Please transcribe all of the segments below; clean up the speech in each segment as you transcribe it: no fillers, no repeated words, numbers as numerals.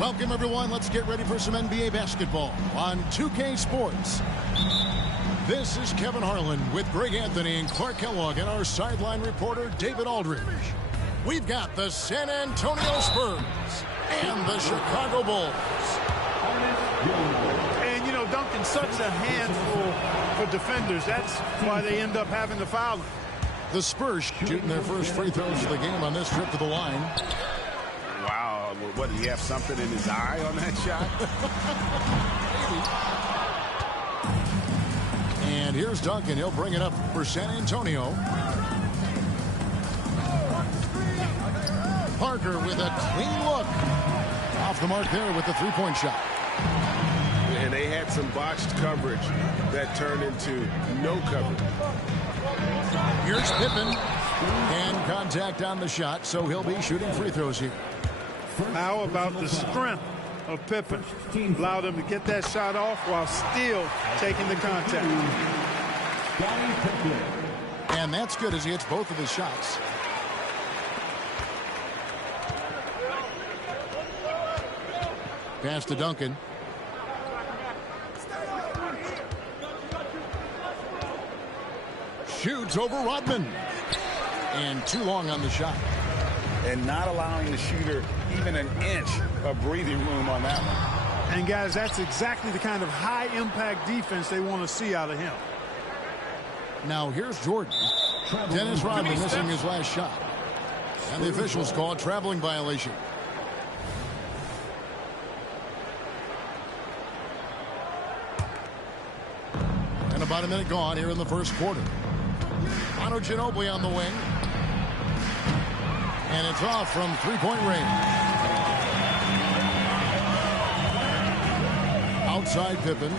Welcome, everyone. Let's get ready for some NBA basketball on 2K Sports. This is Kevin Harlan with Greg Anthony and Clark Kellogg and our sideline reporter, David Aldridge. We've got the San Antonio Spurs and the Chicago Bulls. And, you know, Duncan's such a handful for defenders. That's why they end up having to foul him. The Spurs shooting their first free throws of the game on this trip to the line. Wow, what, did he have something in his eye on that shot? And here's Duncan. He'll bring it up for San Antonio. Parker with a clean look. Off the mark there with the three-point shot. And they had some botched coverage that turned into no coverage. Here's Pippen. And contact on the shot, so he'll be shooting free throws here. How about the strength of Pippen? Allowed him to get that shot off while still taking the contact. And that's good as he hits both of his shots. Pass to Duncan. Shoots over Rodman. And too long on the shot. And not allowing the shooter even an inch of breathing room on that one. And, guys, that's exactly the kind of high-impact defense they want to see out of him. Now here's Jordan. Dennis Rodman missing his last shot. And the officials call a traveling violation. And about a minute gone here in the first quarter. Manu Ginobili on the wing. And it's off from three-point range. Outside Pippen.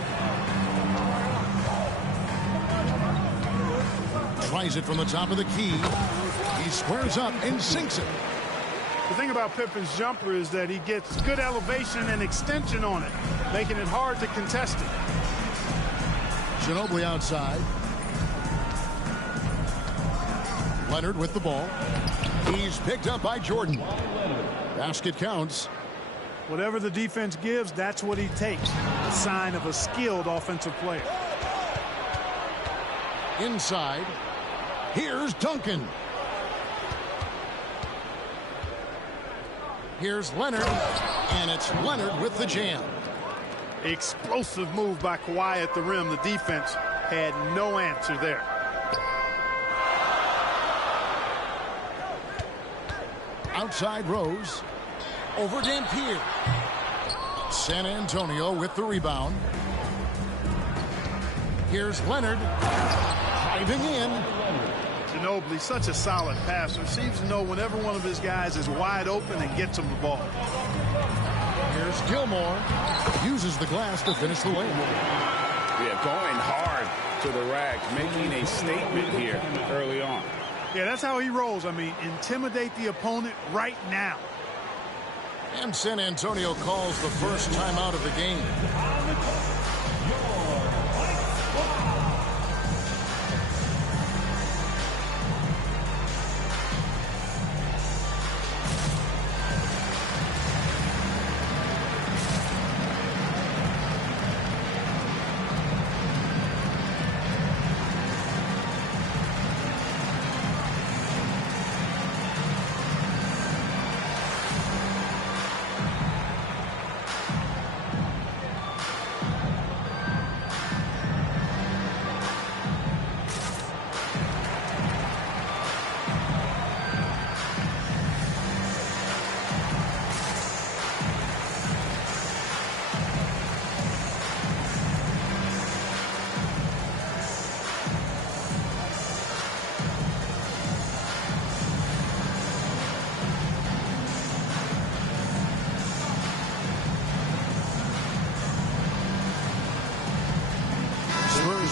Tries it from the top of the key. He squares up and sinks it. The thing about Pippen's jumper is that he gets good elevation and extension on it, making it hard to contest it. Ginobili outside. Leonard with the ball. He's picked up by Jordan. Basket counts. Whatever the defense gives, that's what he takes. A sign of a skilled offensive player. Inside. Here's Duncan. Here's Leonard. And it's Leonard with the jam. Explosive move by Kawhi at the rim. The defense had no answer there. Outside Rose. Over Dampier. San Antonio with the rebound. Here's Leonard. Driving in. Ginobili, such a solid passer. Seems to know whenever one of his guys is wide open and gets him the ball. Here's Gilmore. Uses the glass to finish the layup. Yeah, going hard to the rack, making a statement here early on. Yeah, that's how he rolls. I mean, intimidate the opponent right now. And San Antonio calls the first timeout of the game.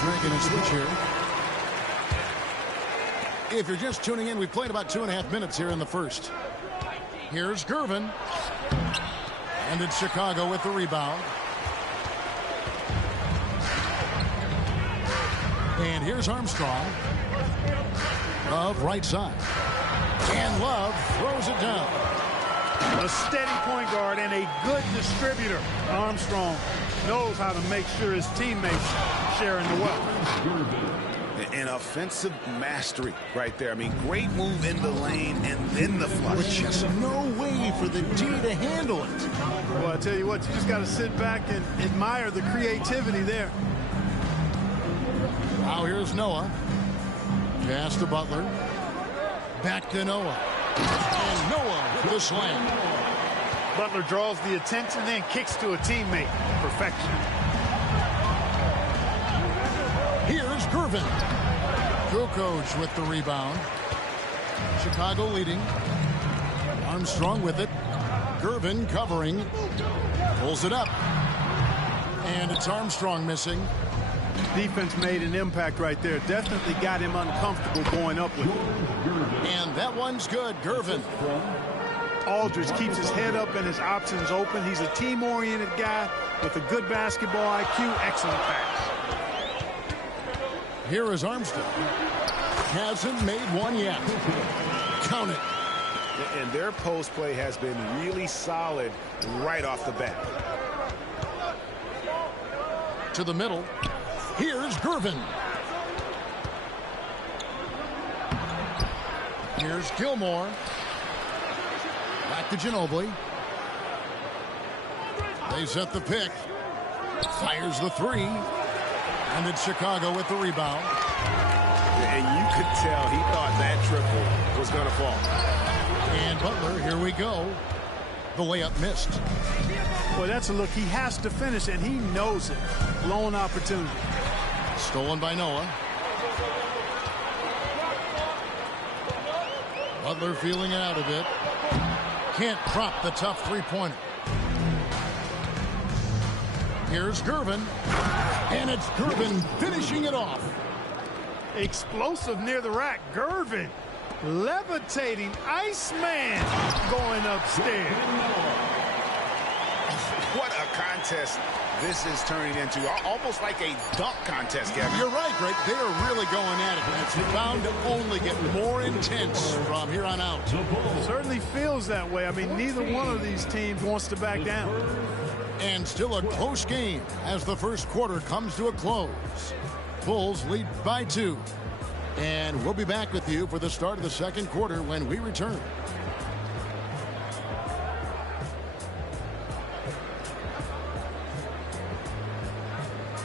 Making a switch here. If you're just tuning in, we've played about 2.5 minutes here in the first. Here's Gervin. And it's Chicago with the rebound. And here's Armstrong. Love right side. And Love throws it down. A steady point guard and a good distributor. Armstrong knows how to make sure his teammates sharing the wealth. An offensive mastery right there. I mean, great move in the lane and then the flush. With just no way for the D to handle it. Well, I tell you what, you just got to sit back and admire the creativity there. Now here's Noah. Pass to Butler. Back to Noah. And Noah with the slam. Butler draws the attention and kicks to a teammate. Perfection. Here's Gervin. Kukoc with the rebound. Chicago leading. Armstrong with it. Gervin covering. Pulls it up. And it's Armstrong missing. Defense made an impact right there. Definitely got him uncomfortable going up with it. And that one's good. Gervin. Aldridge keeps his head up and his options open. He's a team-oriented guy with a good basketball IQ. Excellent pass. Here is Armstrong. Hasn't made one yet. Count it. And their post play has been really solid right off the bat. To the middle. Here's Gervin. Here's Gilmore. Back to Ginobili. They set the pick. Fires the three. And it's Chicago with the rebound. And you could tell he thought that triple was going to fall. And Butler, here we go. The layup missed. Well, that's a look. He has to finish, and he knows it. Blown opportunity. Stolen by Noah. Butler feeling out of it. Can't prop the tough three-pointer. Here's Gervin. And it's Gervin finishing it off. Explosive near the rack. Gervin levitating. Iceman going upstairs. What a contest this is turning into. Almost like a dunk contest, Kevin. You're right, Greg. They are really going at it. And it's bound to only get more intense from here on out. Certainly feels that way. I mean, neither one of these teams wants to back down. And still a close game as the first quarter comes to a close. Bulls lead by 2. And we'll be back with you for the start of the second quarter when we return.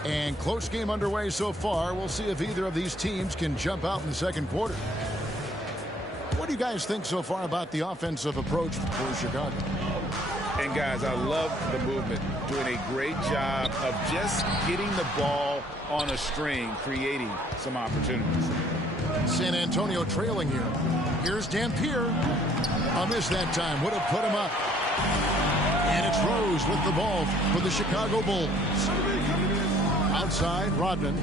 And close game underway so far. We'll see if either of these teams can jump out in the second quarter. What do you guys think so far about the offensive approach for Chicago? And guys, I love the movement. Doing a great job of just getting the ball on a string, creating some opportunities. San Antonio trailing here. Here's Dampier. A miss that time. Would have put him up. And it's Rose with the ball for the Chicago Bulls. Outside, Rodman.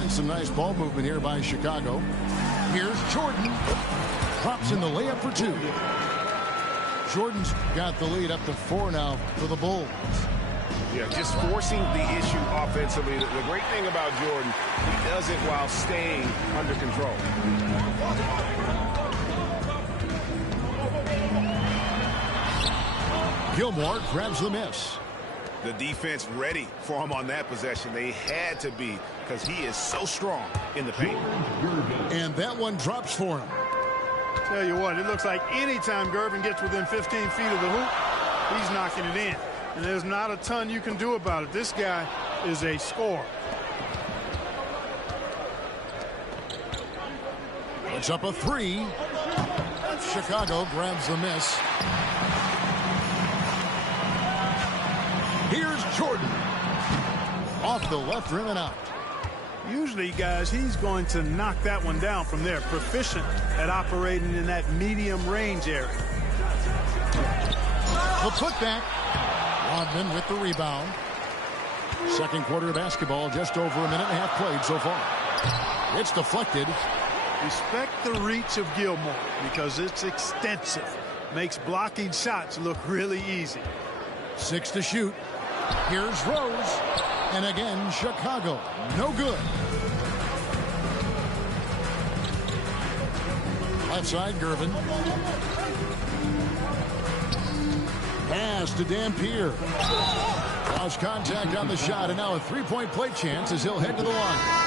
And some nice ball movement here by Chicago. Here's Jordan. Drops in the layup for 2. Jordan's got the lead up to 4 now for the Bulls. Yeah, just forcing the issue offensively. The great thing about Jordan, he does it while staying under control. Gilmore grabs the miss. The defense ready for him on that possession. They had to be, because he is so strong in the paint. And that one drops for him. Tell you what, it looks like anytime Gervin gets within 15 feet of the hoop, he's knocking it in. And there's not a ton you can do about it. This guy is a scorer. It's up a 3. Chicago grabs the miss. Here's Jordan. Off the left rim and out. Usually, guys, he's going to knock that one down from there. Proficient at operating in that medium range area. The putback. Rodman with the rebound. Second quarter of basketball, just over a minute and a half played so far. It's deflected. Respect the reach of Gilmore because it's extensive. Makes blocking shots look really easy. 6 to shoot. Here's Rose. And again, Chicago. No good. Left side, Gervin. Pass to Dampier. Lost contact on the shot, and now a three-point play chance as he'll head to the line.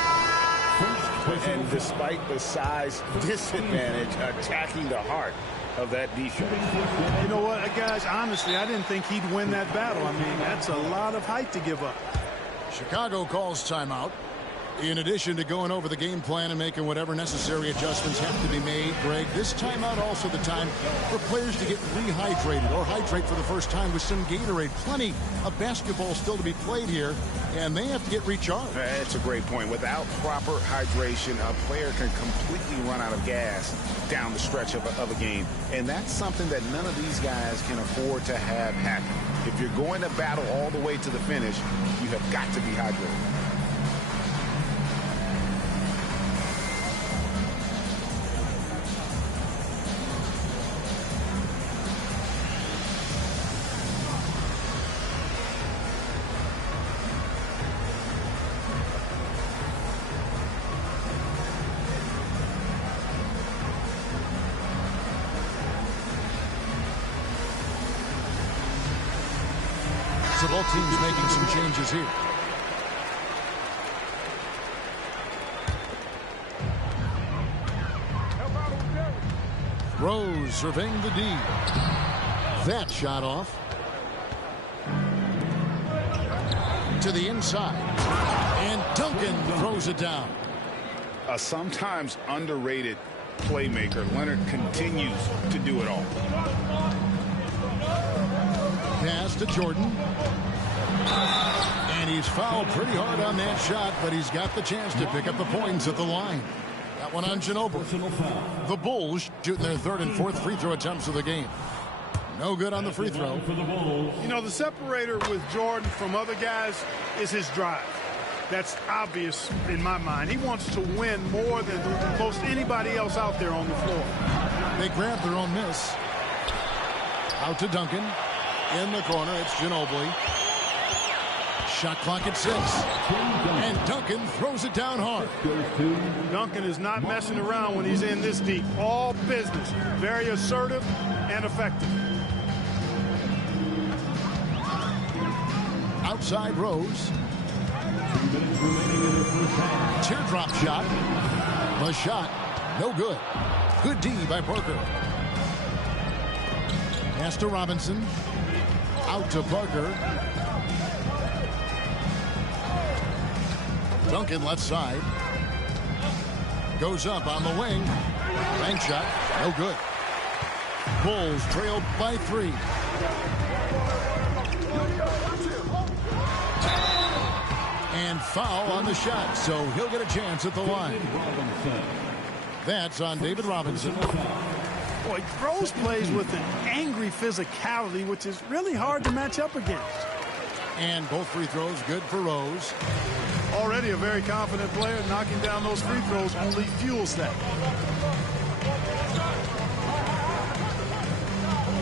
And despite the size disadvantage, attacking the heart of that defense. You know what, guys, honestly, I didn't think he'd win that battle. I mean, that's a lot of height to give up. Chicago calls timeout. In addition to going over the game plan and making whatever necessary adjustments have to be made, Greg, this timeout also the time for players to get rehydrated or hydrate for the first time with some Gatorade. Plenty of basketball still to be played here, and they have to get recharged. That's a great point. Without proper hydration, a player can completely run out of gas down the stretch of a game, and that's something that none of these guys can afford to have happen. If you're going to battle all the way to the finish, you have got to be hydrated. So both teams making some changes here. Rose surveying the D. That shot off. To the inside. And Duncan throws it down. A sometimes underrated playmaker. Leonard continues to do it all. Pass to Jordan. And he's fouled pretty hard on that shot, but he's got the chance to pick up the points at the line. That one on Ginobili. The Bulls shooting their third and fourth free throw attempts of the game. No good on the free throw. You know, the separator with Jordan from other guys is his drive. That's obvious in my mind. He wants to win more than most anybody else out there on the floor. They grab their own miss. Out to Duncan. In the corner, it's Ginobili. Shot clock at 6. And Duncan throws it down hard. Duncan is not messing around when he's in this deep. All business. Very assertive and effective. Outside Rose. Teardrop shot. The shot, no good. Good D by Parker. Pass to Robinson. Out to Parker. Duncan left side. Goes up on the wing. Bank shot, no good. Bulls trailed by 3. And foul on the shot, so he'll get a chance at the line. That's on David Robinson. Boy, Rose plays with an angry physicality, which is really hard to match up against. And both free throws good for Rose. Already a very confident player. Knocking down those free throws only fuels that.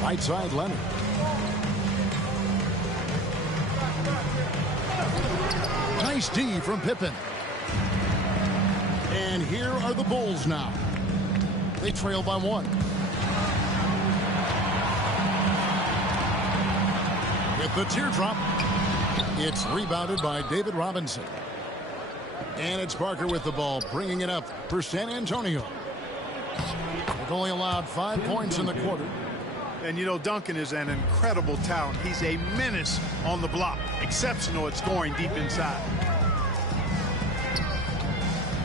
Right side, Leonard. Nice D from Pippen. And here are the Bulls now. They trail by 1. With the teardrop, it's rebounded by David Robinson. And it's Parker with the ball, bringing it up for San Antonio. They've only allowed 5 points in the quarter. And, you know, Duncan is an incredible talent. He's a menace on the block. Exceptional at scoring deep inside.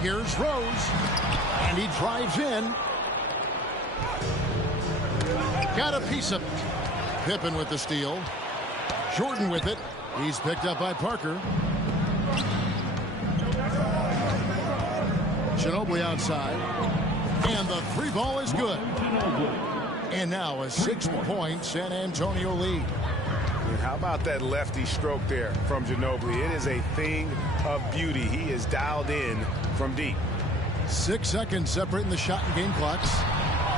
Here's Rose. And he drives in. Got a piece of it. Pippen with the steal. Jordan with it. He's picked up by Parker. Ginobili outside. And the 3 ball is good. And now a 6-point San Antonio lead. How about that lefty stroke there from Ginobili? It is a thing of beauty. He is dialed in from deep. 6 seconds separating the shot and game clocks.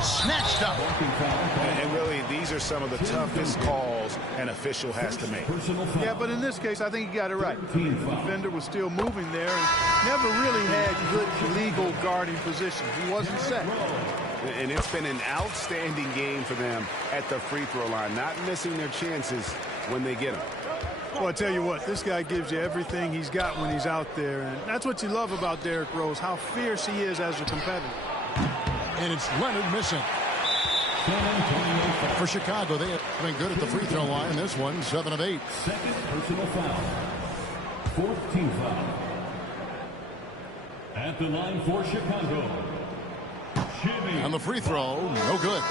Snatched up. And really, these are some of the toughest calls an official has to make. Yeah, but in this case, I think he got it right. The defender was still moving there and never really had good legal guarding position. He wasn't set. And it's been an outstanding game for them at the free throw line, not missing their chances when they get them. Well, I tell you what, this guy gives you everything he's got when he's out there, and that's what you love about Derrick Rose, how fierce he is as a competitor. And it's Leonard missing. For Chicago, they have been good at the free throw line. This one, 7 of 8. Second personal foul. 4th team foul. At the line for Chicago, Jimmy. On the free throw, no good.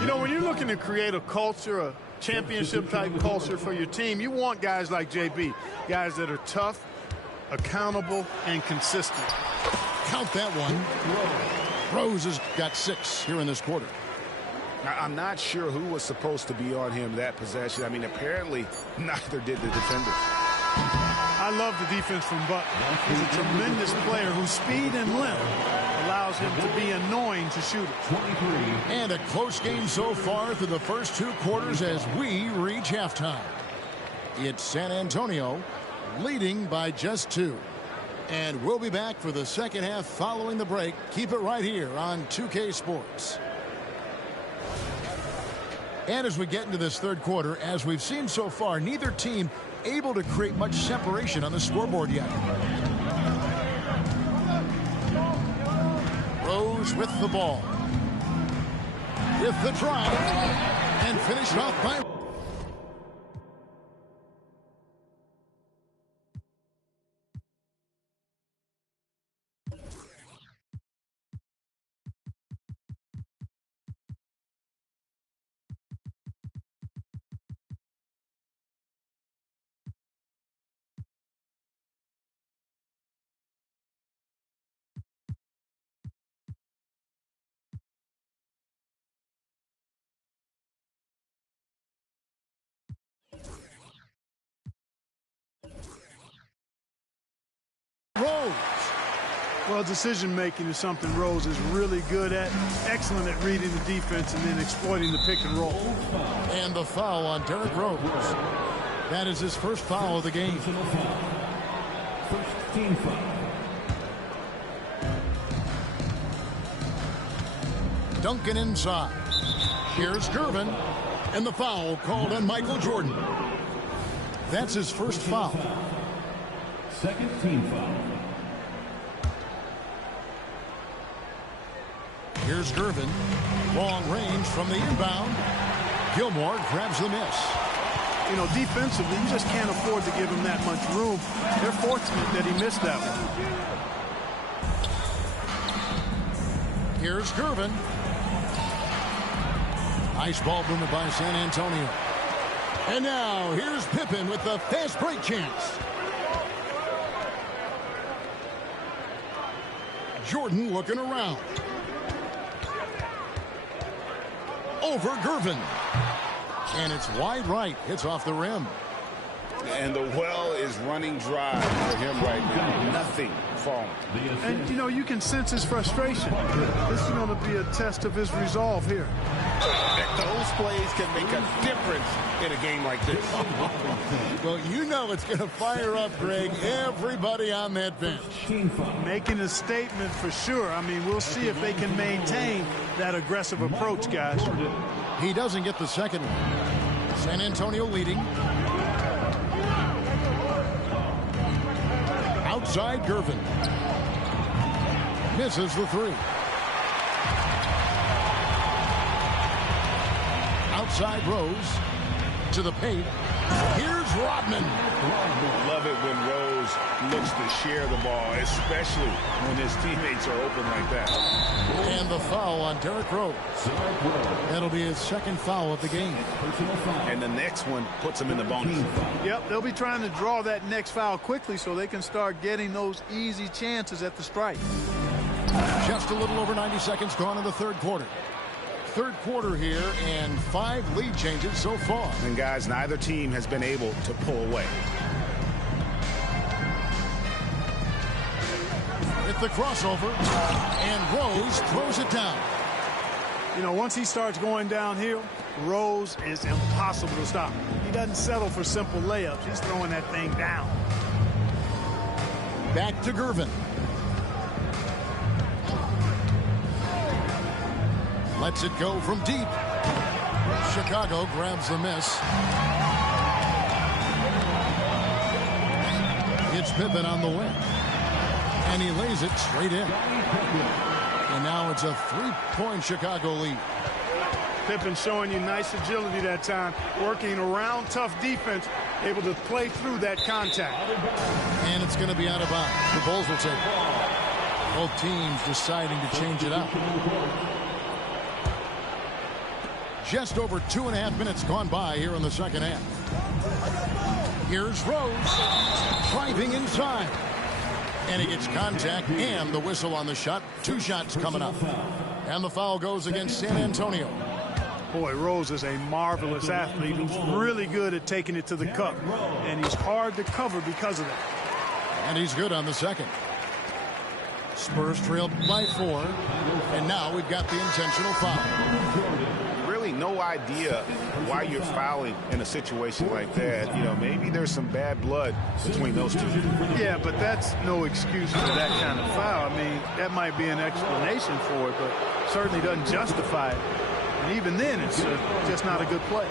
You know, when you're looking to create a culture, a championship-type culture for your team, you want guys like JB, guys that are tough, accountable, and consistent. Count that one. Rose has got 6 here in this quarter. I'm not sure who was supposed to be on him that possession. I mean, apparently neither did the defenders. I love the defense from Butler. He's a tremendous player whose speed and length allows him to be annoying to shoot it. 23. And a close game so far through the first 2 quarters as we reach halftime. It's San Antonio leading by just 2. And we'll be back for the second half following the break. Keep it right here on 2K Sports. And as we get into this third quarter, as we've seen so far, neither team able to create much separation on the scoreboard yet. Rose with the ball. With the drive. And finished off by... Rose. Well, decision-making is something Rose is really good at. Excellent at reading the defense and then exploiting the pick and roll. And the foul on Derrick Rose. That is his first foul of the game. First team foul. Duncan inside. Here's Gervin. And the foul called on Michael Jordan. That's his first foul. Second team foul. Here's Gervin. Long range from the inbound. Gilmore grabs the miss. You know, defensively, you just can't afford to give him that much room. They're fortunate that he missed that one. Here's Gervin. Nice ball movement by San Antonio. And now here's Pippen with the fast break chance. Jordan looking around. Over Gervin. And it's wide right. It's off the rim. And the well is running dry for him right now. Nothing falling. And, you know, you can sense his frustration. This is going to be a test of his resolve here. Those plays can make a difference in a game like this. Well, you know it's going to fire up, Greg, everybody on that bench. Making a statement for sure. I mean, we'll see if they can maintain that aggressive approach, guys. He doesn't get the second one. San Antonio leading. Outside Gervin. Misses the 3. Outside Rose. To the paint. Here's Rodman. Love it when Rose looks to share the ball, especially when his teammates are open like that. And the foul on Derrick Rose. That'll be his second foul of the game. And the next one puts him in the bonus. Yep, they'll be trying to draw that next foul quickly so they can start getting those easy chances at the strike. Just a little over 90 seconds gone in the third quarter. Third quarter here, and 5 lead changes so far. And guys, neither team has been able to pull away. With the crossover, and Rose throws it down. You know, once he starts going downhill, Rose is impossible to stop. He doesn't settle for simple layups. He's throwing that thing down. Back to Gervin. Lets it go from deep. Chicago grabs the miss. It's Pippen on the wing. And he lays it straight in. And now it's a three-point Chicago lead. Pippen showing you nice agility that time, working around tough defense, able to play through that contact. And it's going to be out of bounds. The Bulls will take it. Both teams deciding to change it up. Just over 2.5 minutes gone by here in the second half. Here's Rose driving inside. And he gets contact and the whistle on the shot. 2 shots coming up. And the foul goes against San Antonio. Boy, Rose is a marvelous athlete who's really good at taking it to the cup. And he's hard to cover because of that. And he's good on the second. Spurs trailed by 4. And now we've got the intentional foul. Really no idea why you're fouling in a situation like that. You know, maybe there's some bad blood between those two. Yeah, but that's no excuse for that kind of foul. I mean, that might be an explanation for it, but certainly doesn't justify it. And even then, it's just not a good play.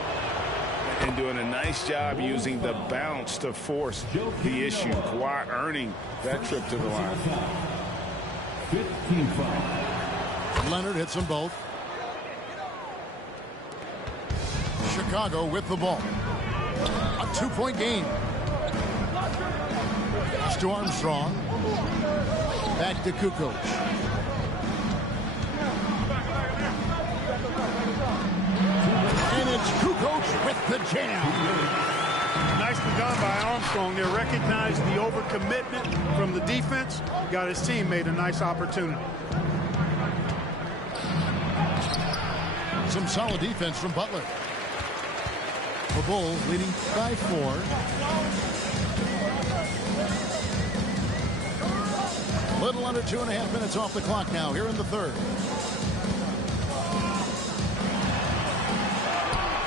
And doing a nice job using the bounce to force the issue. Kawhi earning that trip to the line. 15 foul. Leonard hits them both. Chicago with the ball. A 2-point game. Pass to Armstrong. Back to Kukoc. And it's Kukoc with the jam. Nicely done by Armstrong. They recognized the overcommitment from the defense. Got his teammate a nice opportunity. Some solid defense from Butler. The Bulls leading by 4. A little under 2.5 minutes off the clock now here in the third.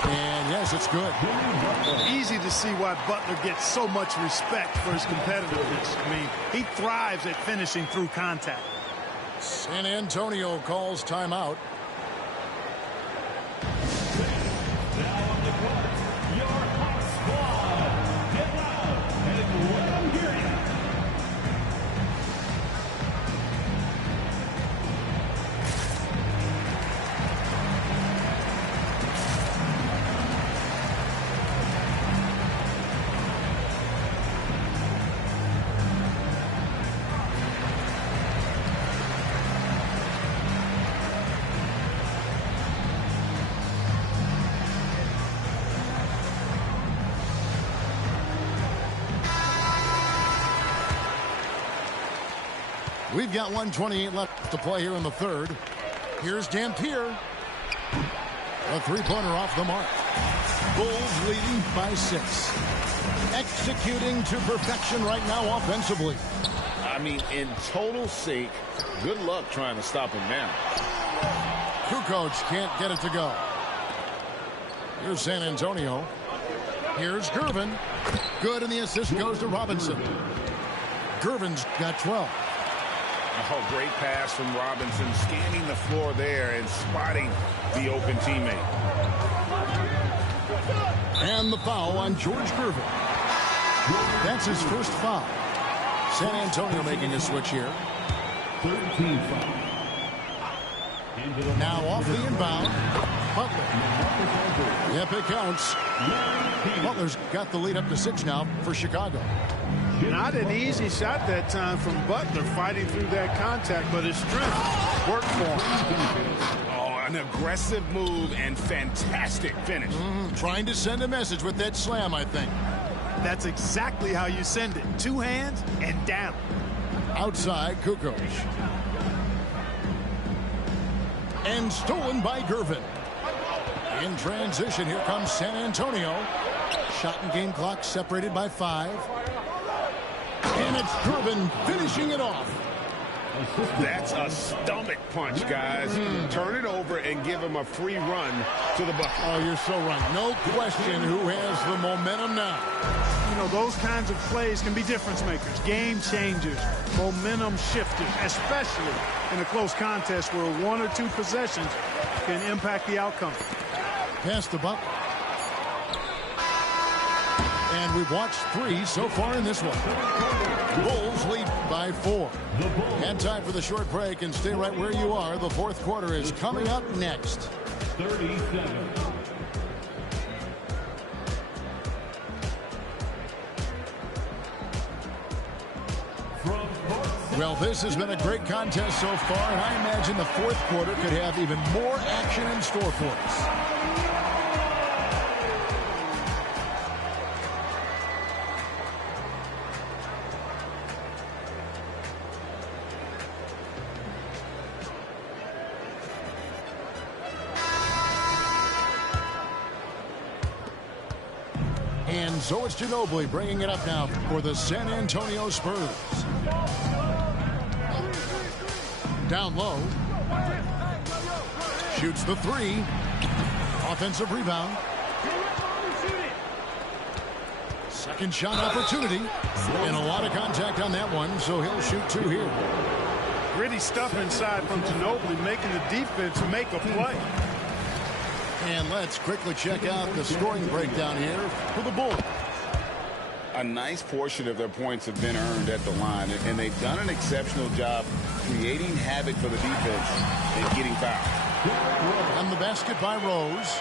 And yes, it's good. Easy to see why Butler gets so much respect for his competitiveness. I mean, he thrives at finishing through contact. San Antonio calls timeout. We've got 1:28 left to play here in the third. Here's Dampier. A three-pointer off the mark. Bulls leading by 6. Executing to perfection right now offensively. I mean, in total sync. Good luck trying to stop him now. Kukoc can't get it to go. Here's San Antonio. Here's Gervin. Good, and the assist goes to Robinson. Gervin's got 12. Oh, great pass from Robinson, scanning the floor there and spotting the open teammate. And the foul on George Gervin. That's his first foul. San Antonio making a switch here. 13 foul. Now off the inbound. Butler. Yep, it counts. Butler's got the lead up to 6 now for Chicago. Not an easy shot that time from Butler, fighting through that contact, but his strength worked for him. Oh, an aggressive move and fantastic finish. Trying to send a message with that slam, I think. That's exactly how you send it. 2 hands and down. Outside, Kukoc. And stolen by Gervin. In transition, here comes San Antonio. Shot and game clock separated by 5. And it's Gervin finishing it off. That's a stomach punch, guys. Turn it over and give him a free run to the bucket. Oh, you're so right. No question who has the momentum now. You know, those kinds of plays can be difference makers, game changers, momentum shifters, especially in a close contest where 1 or 2 possessions can impact the outcome. Pass the buck. And we've watched 3 so far in this one. Bulls lead by 4. And time for the short break, and stay right where you are. The fourth quarter is coming up next. 37. Well, this has been a great contest so far, and I imagine the fourth quarter could have even more action in store for us. And so it's Ginobili bringing it up now for the San Antonio Spurs. Down low. Shoots the 3. Offensive rebound. Second shot opportunity. And a lot of contact on that one, so he'll shoot 2 here. Gritty stuff inside from Ginobili, making the defense make a play. And let's quickly check out the scoring breakdown here for the Bulls. A nice portion of their points have been earned at the line, and they've done an exceptional job creating havoc for the defense and getting fouled. On the basket by Rose.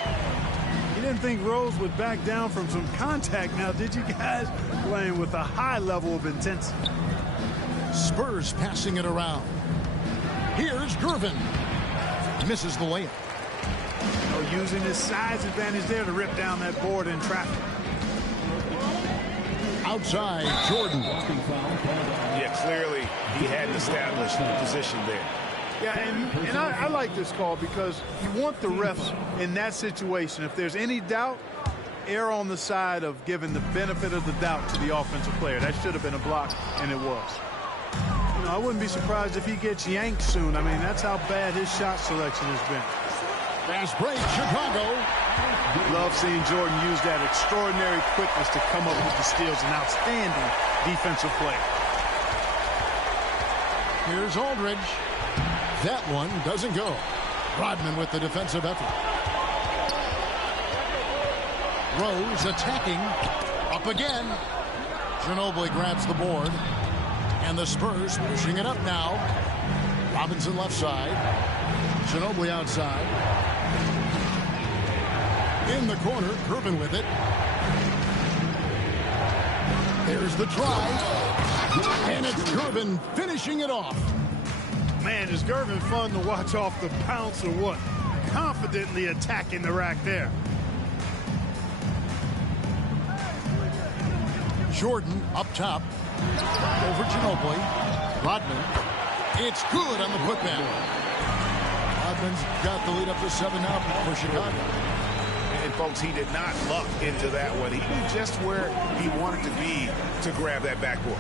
You didn't think Rose would back down from some contact now, did you guys? Playing with a high level of intensity. Spurs passing it around. Here's Gervin. Misses the layup. Using his size advantage there to rip down that board in traffic. Outside, Jordan. Yeah, clearly he hadn't established the position there. Yeah, and I like this call because you want the refs in that situation. If there's any doubt, err on the side of giving the benefit of the doubt to the offensive player. That should have been a block, and it was. You know, I wouldn't be surprised if he gets yanked soon. I mean, that's how bad his shot selection has been. Fast break, Chicago. Love seeing Jordan use that extraordinary quickness to come up with the steals. An outstanding defensive play. Here's Aldridge. That one doesn't go. Rodman with the defensive effort. Rose attacking. Up again. Ginobili grabs the board. And the Spurs pushing it up now. Robinson left side. Ginobili outside. In the corner, Gervin with it. There's the try. And it's Gervin finishing it off. Man, is Gervin fun to watch off the bounce or what? Confidently attacking the rack there. Jordan up top. Over Ginobili. Rodman. It's good on the putback. Rodman's got the lead up to 7 now for Chicago. And folks, he did not luck into that one. He knew just where he wanted to be to grab that backboard.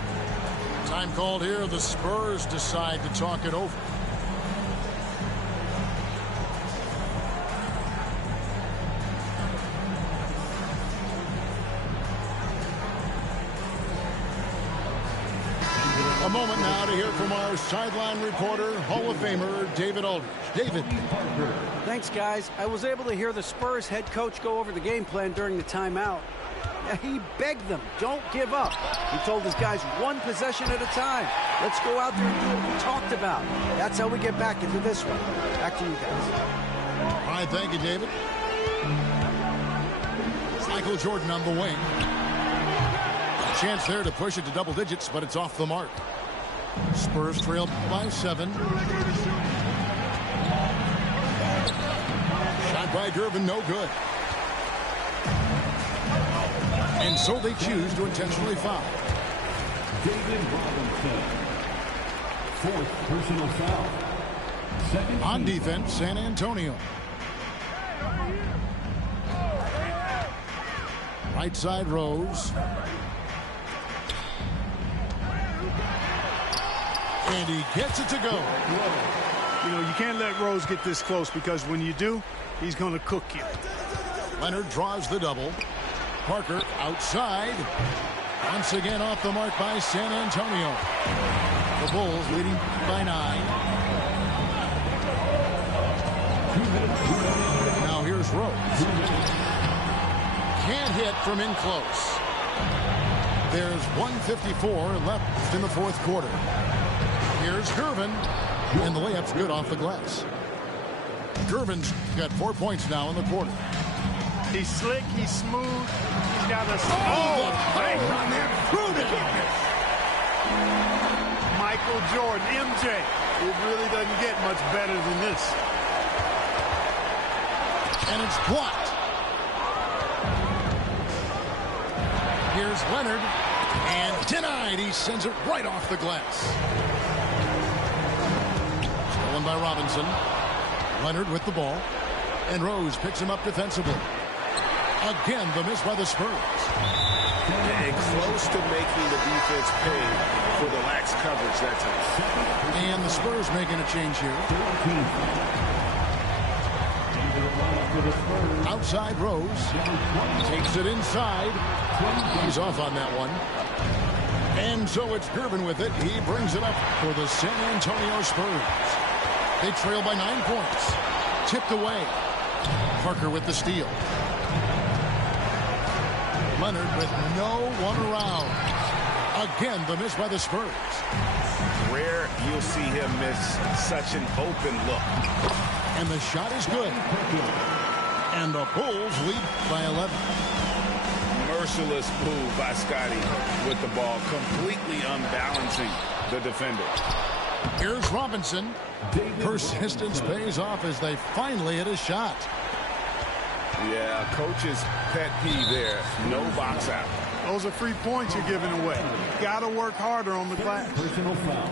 Time called here. The Spurs decide to talk it over. A moment now to hear from our sideline reporter, Hall of Famer David Aldridge. David. Thanks, guys. I was able to hear the Spurs head coach go over the game plan during the timeout. He begged them, don't give up. He told his guys 1 possession at a time. Let's go out there and do what we talked about. That's how we get back into this one. Back to you guys. All right, thank you, David. Michael Jordan on the wing. Chance there to push it to double digits, but it's off the mark. Spurs trail by 7. Shot by Gervin, no good. And so they choose to intentionally foul. David Robinson. 4th personal foul. Second On defense, San Antonio. Right side, Rose. And he gets it to go. You know, you can't let Rose get this close because when you do, he's going to cook you. Leonard draws the double. Parker outside. Once again off the mark by San Antonio. The Bulls leading by 9. Now here's Rose. Can't hit from in close. There's 1:54 left in the fourth quarter. Here's Gervin. And the layup's good off the glass. Gervin's got 4 points now in the quarter. He's slick. He's smooth. He's got a... Oh, bank on that. Michael Jordan, MJ. It really doesn't get much better than this. And it's blocked. Here's Leonard. And denied. He sends it right off the glass. Stolen by Robinson. Leonard with the ball. And Rose picks him up defensively. Again, the miss by the Spurs. And close to making the defense pay for the lax coverage that time. And the Spurs making a change here. Outside Rose. Takes it inside. He's off on that one. And so it's Gervin with it. He brings it up for the San Antonio Spurs. They trail by 9 points. Tipped away. Parker with the steal. Leonard with no one around. Again, the miss by the Spurs. Rare you'll see him miss such an open look. And the shot is good. And the Bulls lead by 11. Merciless move by Scotty with the ball, completely unbalancing the defender. Here's Robinson. Persistence pays off as they finally hit a shot. Yeah, coach's pet peeve there. No box out. Those are free points you're giving away. Got to work harder on the glass. Personal foul.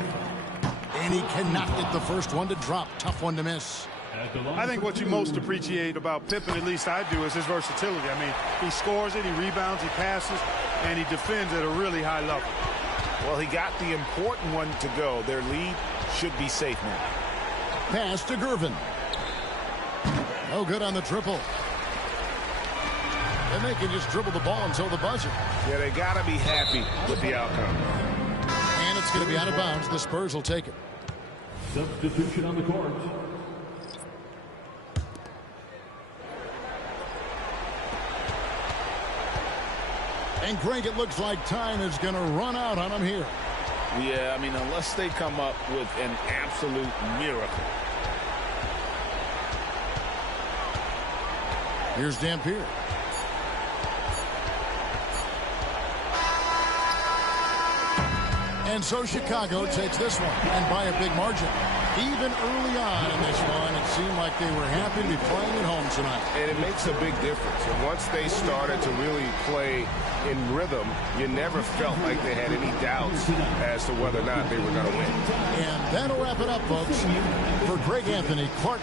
And he cannot get the first one to drop. Tough one to miss. I think what you most appreciate about Pippen, at least I do, is his versatility. I mean, he scores it, he rebounds, he passes, and he defends at a really high level. Well, he got the important one to go. Their lead should be safe now. Pass to Gervin. No good on the triple. And they can just dribble the ball until the buzzer. Yeah, they got to be happy with the outcome. And it's going to be out of bounds. The Spurs will take it. Substitution on the court. And Greg, it looks like time is going to run out on them here. Yeah, I mean, unless they come up with an absolute miracle. Here's Dampier. And so Chicago takes this one, and by a big margin. Even early on in this one, it seemed like they were happy to be playing at home tonight. And it makes a big difference. And once they started to really play in rhythm, you never felt like they had any doubts as to whether or not they were going to win. And that'll wrap it up, folks. For Greg Anthony, Clark